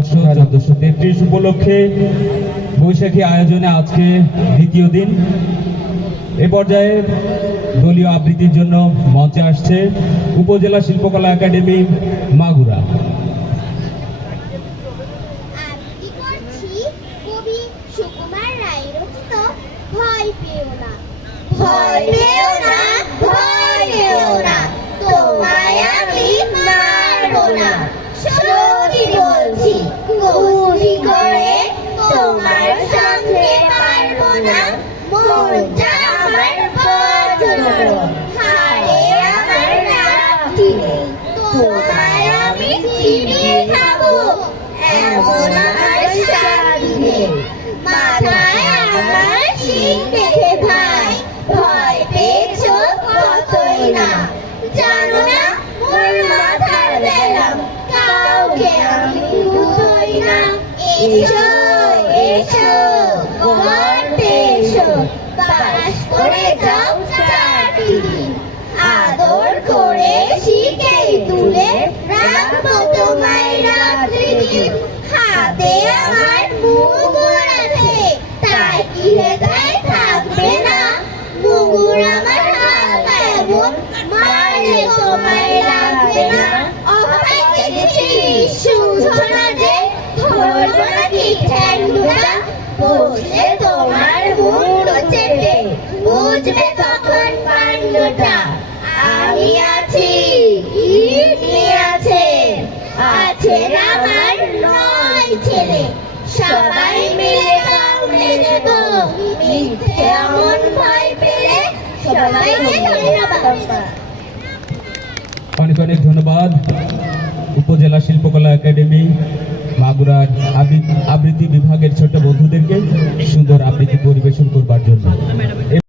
নববর্ষ 1433 উপলক্ষে বৈশাখী আয়োজনে আজকে দ্বিতীয় দিন। এ পর্যায়ে দলীয় আবৃত্তির জন্য মঞ্চে আসছে উপজেলা শিল্পকলা একাডেমি মাগুরা। আবৃত্তি করছি কবি সুকুমার রায় রচিত ভয় পেও না। ভয় পেও না, ভয় পেও না, তোমায় আমি মারবো না। সত্যি বলছি, কুস্তি করে তোমার সঙ্গে পারবো না। মনটা আমার বড় নরম, হাড়ে আমার রাখি নেই। তোমায় আমি চিবিয়ে খাবো, এমন আমার সাথী নেই। মাথায় আমার শিং দেখে ভাই ভয় পেয়েছো কতই না। জানো না মোর মাথার বেলাম কাউকে আমি দুটোই না। এসো এসো গর্তে এসো, বাস করে যাও 4টি দিন। আদর করে শিখেই তুলে রাখবো তোমায় রাত্রি দিন। হাতে আমার মুগুর আছে, তাই কি হৃদয় থাকবে না। মুগুর আমার হাত এমন, মারলে তোমায় লাগবে না। অভয় দেখছি শুনছো না যে, ধরবো নাকি ঠ্যাং দুটা। বসলে তোমার মুন্ডু চেপে বুঝবে তখন কাণ্ডটা। আমি আছি, ইনি আছে, আছেন আমার 9 ছেলে। সবাই মিলে কাউকে দেব, মিথ্যে এমন ভয় পেলে। সবাইকে ধন্যবাদ। অনেক অনেক ধন্যবাদ উপজেলা শিল্পকলা একাডেমি মাগুরার আবৃত্তি বিভাগের ছোট বন্ধুদেরকে সুন্দর আবৃত্তি